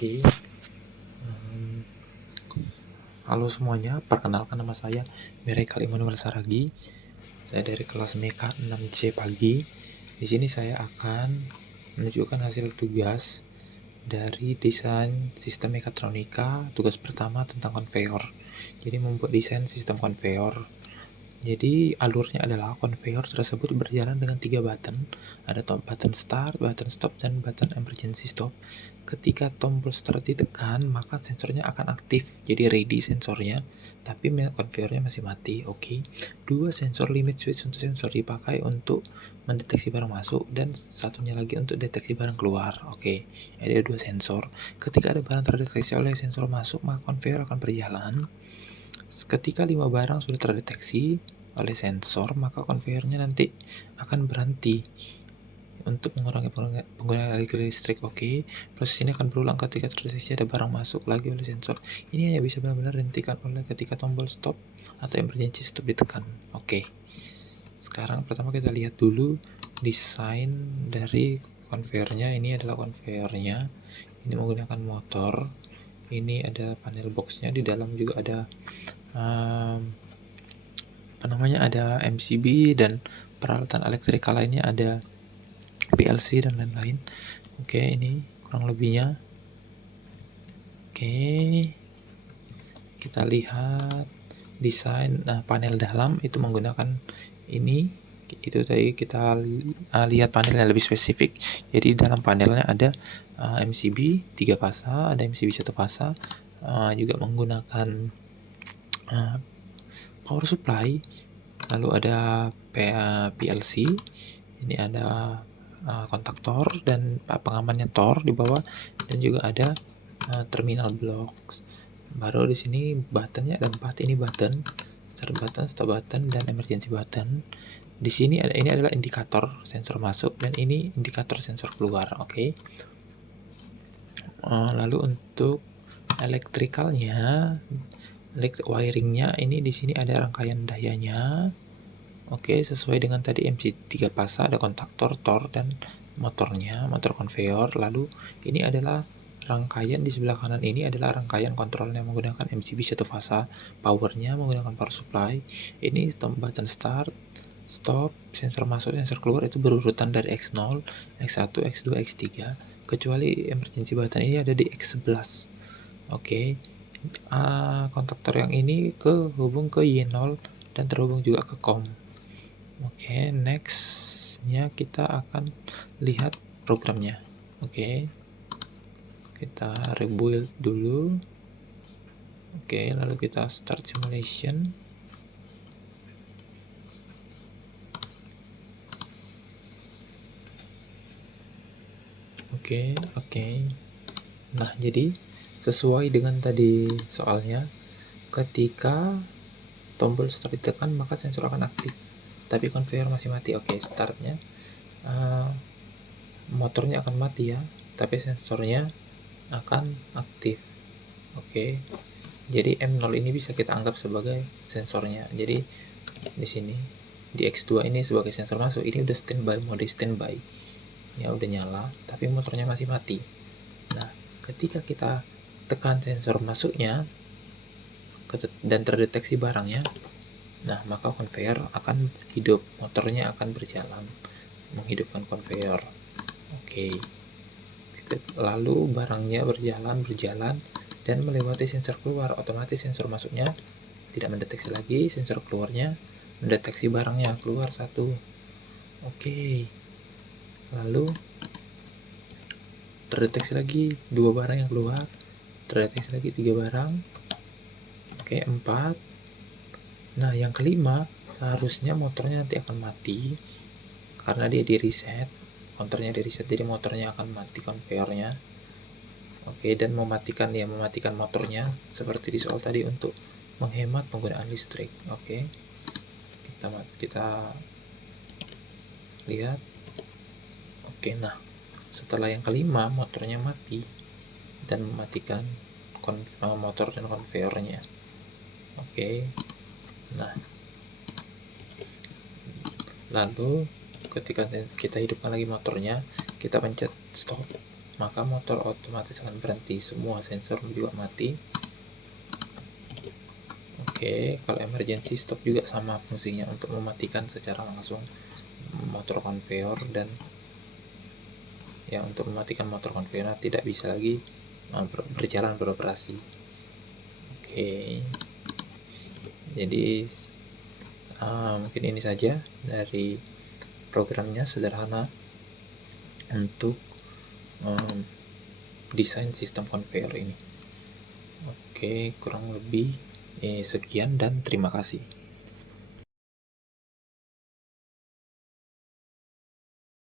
Oke. Halo semuanya, perkenalkan nama saya Miracle Immanuel Saragi. Saya dari kelas Meka 6C pagi. Di sini saya akan menunjukkan hasil tugas dari desain sistem mekatronika. Tugas pertama tentang konveyor. Jadi membuat desain sistem konveyor. Jadi alurnya adalah konveyor tersebut berjalan dengan 3 button. Ada button start, button stop, dan button emergency stop. Ketika tombol start ditekan, maka sensornya akan aktif. Jadi ready sensornya, tapi konveyornya masih mati. Oke. 2 sensor limit switch untuk sensor dipakai untuk mendeteksi barang masuk, dan satunya lagi untuk deteksi barang keluar. Oke. Ada 2 sensor. Ketika ada barang terdeteksi oleh sensor masuk, maka konveyor akan berjalan. Ketika 5 barang sudah terdeteksi oleh sensor, maka konveyornya nanti akan berhenti untuk mengurangi penggunaan listrik. Oke. Proses ini akan berulang ketika terdeteksi ada barang masuk lagi oleh sensor. Ini hanya bisa benar-benar dihentikan oleh ketika tombol stop atau emergency stop ditekan. Oke. Sekarang pertama kita lihat dulu desain dari konveyornya. Ini adalah konveyornya. Ini menggunakan motor. Ini ada panel boxnya, di dalam juga ada ada MCB dan peralatan elektrikal lainnya, ada PLC dan lain-lain. Oke, ini kurang lebihnya. Oke, kita lihat desain panel dalam itu menggunakan ini. Itu tadi kita lihat panelnya lebih spesifik. Jadi dalam panelnya ada MCB 3 fasa, ada MCB 1 fasa, juga menggunakan power supply, lalu ada PLC, ini ada kontaktor dan pengamannya Tor di bawah, dan juga ada terminal block. Baru di sini buttonnya ada 4, ini button, start button, stop button, dan emergency button. Di sini ini adalah indikator sensor masuk, dan ini indikator sensor keluar. Oke. Lalu untuk elektrikalnya, wiringnya, ini di sini ada rangkaian dayanya. Oke, sesuai dengan tadi MC 3 fasa, ada kontaktor, Tor, dan motornya, motor konveyor. Lalu ini adalah rangkaian di sebelah kanan, ini adalah rangkaian kontrolnya menggunakan MCB 1 fasa, powernya menggunakan power supply. Ini button start, stop, sensor masuk, sensor keluar itu berurutan dari X0, X1, X2, X3, kecuali emergency button ini ada di X11. Oke. Kontaktor yang ini hubung ke Y0 dan terhubung juga ke COM. Oke, next-nya kita akan lihat programnya. Oke. Kita rebuild dulu. Oke, lalu kita start simulation. Oke. Nah, jadi sesuai dengan tadi soalnya, ketika tombol start ditekan maka sensor akan aktif, tapi konveyor masih mati. Oke, startnya motornya akan mati ya, tapi sensornya akan aktif. Oke. Jadi M0 ini bisa kita anggap sebagai sensornya. Jadi di sini di X2 ini sebagai sensor masuk, ini udah standby, mode standby. Ya udah nyala, tapi motornya masih mati. Nah, ketika kita tekan sensor masuknya dan terdeteksi barangnya, nah maka konveyor akan hidup, motornya akan berjalan, menghidupkan konveyor. Oke. Lalu barangnya berjalan dan melewati sensor keluar, otomatis sensor masuknya tidak mendeteksi lagi, sensor keluarnya mendeteksi barangnya keluar 1. Oke. Lalu terdeteksi lagi 2 barang yang keluar, terdeteksi lagi 3 barang. Oke, 4. Nah, yang kelima seharusnya motornya nanti akan mati karena dia di reset, counternya di reset, jadi motornya akan mati, konveyornya. Oke, dan mematikan motornya seperti di soal tadi untuk menghemat penggunaan listrik. Oke. Kita lihat. Oke, nah setelah yang kelima motornya mati dan mematikan motor dan konveyornya. Oke. Nah, lalu ketika kita hidupkan lagi motornya, kita pencet stop, maka motor otomatis akan berhenti, semua sensor juga mati. Oke, kalau emergency stop juga sama fungsinya, untuk mematikan secara langsung motor konveyor, dan ya untuk mematikan motor konveyor tidak bisa lagi berjalan beroperasi. Oke, jadi mungkin ini saja dari programnya, sederhana untuk desain sistem konveyor ini. Oke, kurang lebih sekian dan terima kasih.